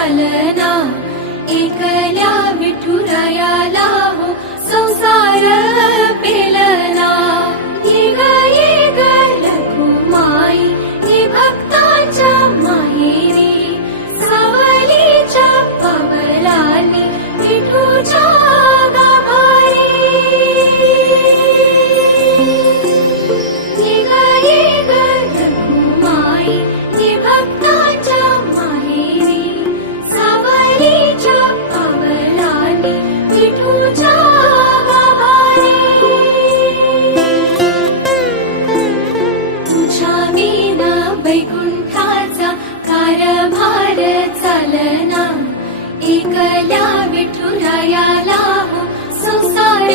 चालना, एकल्या विठुरायाला हो संसार पेलना। ये ग रखुमाई हे भक्ताच्या माहेरी, सावलीच्या पवलानी विठूच्या गाभारी। ये ग रखुमाई हे भक्ताच्या माहेरी, सावलीच्या पवलानी विठूच्या गाभारी। तुझ्या विना वैकुंठाचा कारभार चालना, एकल्या विठुरायाला हो संसार